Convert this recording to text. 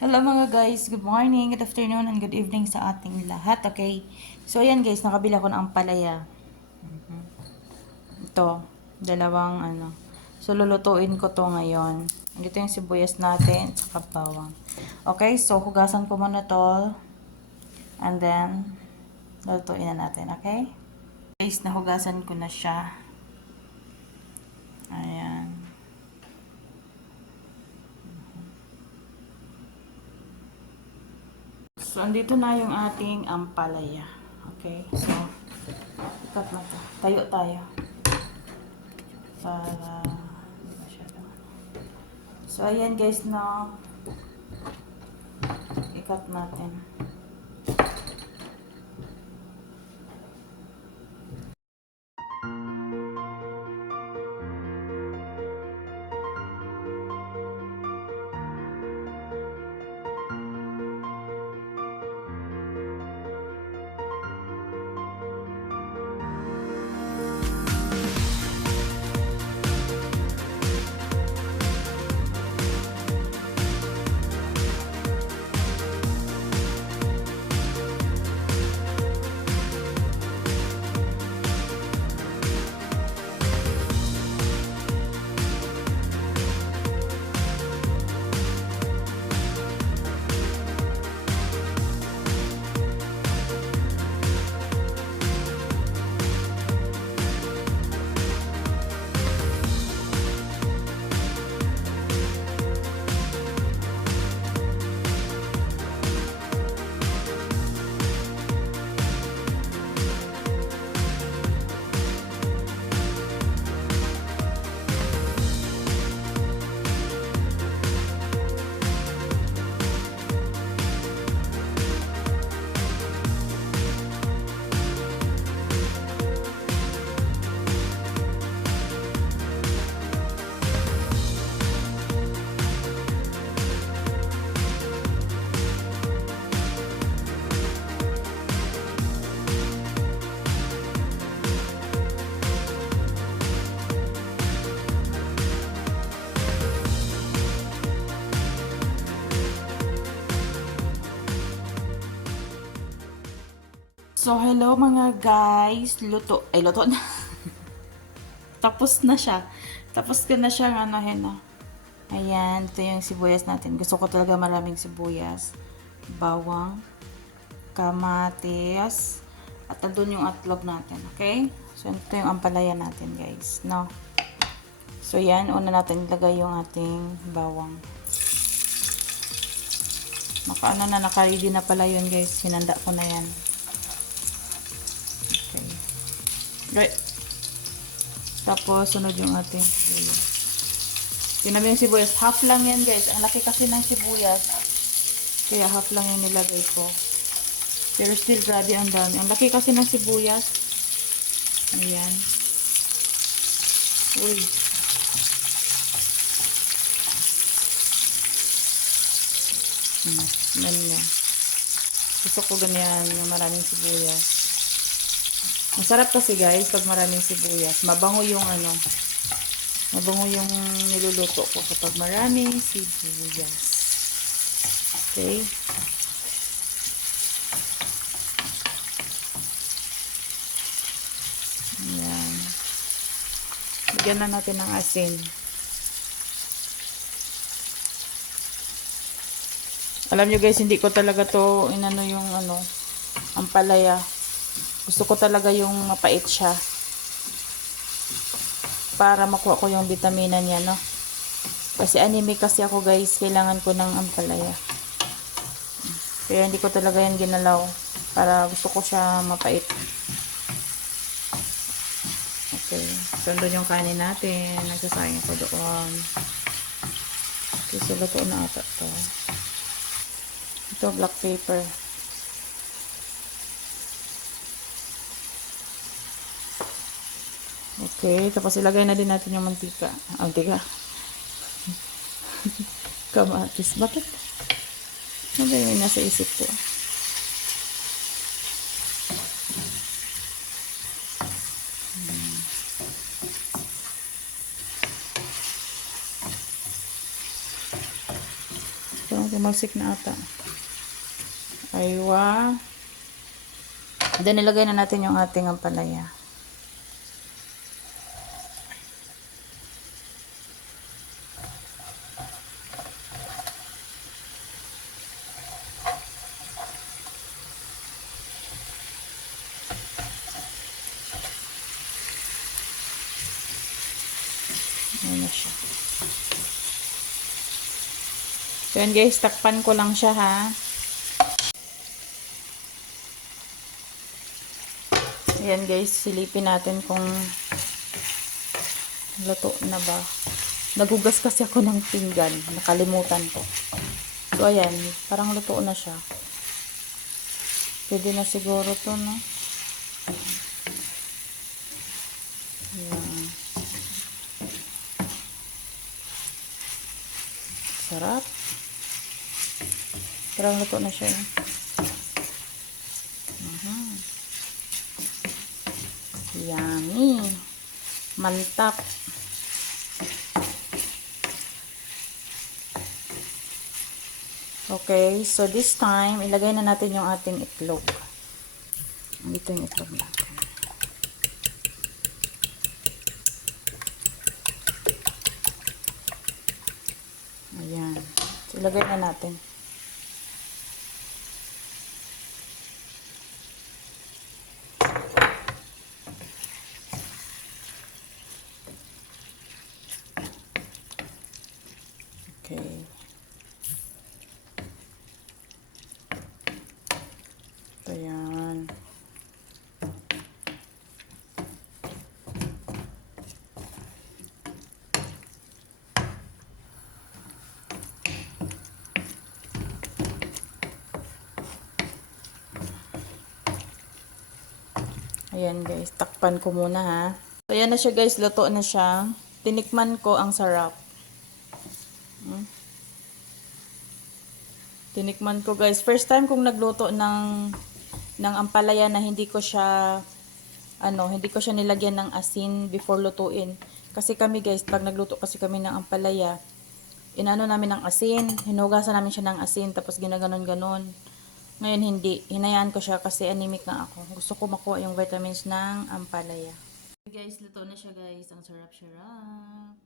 Hello mga guys, good morning, good afternoon, and good evening sa ating lahat, okay? So ayan guys, nakabila ko ng ampalaya. Ito, dalawang ano. So lulutuin ko to ngayon. Dito yung sibuyas natin, saka bawang. Okay, so hugasan ko muna to. And then, lulutuin na natin, okay? Guys, nahugasan ko na siya. Ayan. So, andito na yung ating ampalaya. Okay, so, ikat na to. Tayo tayo. Para hindi masyado. So ayan guys, no, ikat natin. So hello mga guys, luto na. Tapos na siya. Tapos ko na siyang anahin na. Ayan, ito yung sibuyas natin. Gusto ko talaga maraming sibuyas. Bawang, kamatis, at andun yung atlog natin, okay? So ito yung ampalaya natin guys, no? So yan, una natin ilagay yung ating bawang. Naka-ready na pala yun guys. Hinanda ko na yan. Okay. Right. Tapos, sunod yung ating sibuyas. Yun namin yung sibuyas. Half lang yan guys. Ang laki kasi ng sibuyas. Kaya half lang yung nilagay ko. Pero still, grabe ang dami. Ang laki kasi ng sibuyas. Ayan. Uy. Ganyan. Gusto ko ganyan yung maraming sibuyas. Masarap kasi guys pag maraming sibuyas. Mabango yung ano. Mabango yung niluluto ko kapag maraming sibuyas. Okay. Ayan. Bigyan na natin ng asin. Alam nyo guys, hindi ko talaga to inano yung ano, ampalaya. Gusto ko talaga yung mapait siya. Para makuha ko yung vitamina niya, no? Kasi anemic kasi ako guys, kailangan ko ng ampalaya. Kaya hindi ko talaga yan ginalaw. Para gusto ko siya mapait. Okay. So, doon yung kanin natin. Nagsasayang ko doon. Okay, so luto na ata to. Ito, black pepper. Okay, tapos ilagay na din natin yung mantika. Mantika. Kamatis. Bakit? Ano ba yung nasa isip ko? Ito Tumalsik na ata. Aywa. Then, nilagay na natin yung ating ampalaya. Ayan na siya. So, yan guys, takpan ko lang siya ha. Ayan guys, silipin natin kung luto na ba. Nagugas kasi ako ng pinggan. Nakalimutan ko. So, ayan. Parang luto na siya. Pwede na siguro to, no? Ayan. Sarap. Parang luto na siya. Yummy. Mantap. Okay, so this time, ilagay na natin yung ating itlog. Dito yung itlog natin. Ayan. So, ilagay na natin. Okay. Ito yan. Ayan guys, takpan ko muna ha. So ayan na siya guys, luto na siya. Tinikman ko, ang sarap. Tinikman ko guys. First time kong nagluto ng ampalaya na hindi ko siya nilagyan ng asin before lutuin. Kasi kami guys, pag nagluto kasi kami ng ampalaya, inano namin ng asin, hinugasan namin siya ng asin, tapos ginaganon-ganon. Ngayon hindi, hinayaan ko siya kasi anemic na ako. Gusto ko makuha yung vitamins ng ampalaya. Guys, luto na siya guys. Ang sarap-sarap.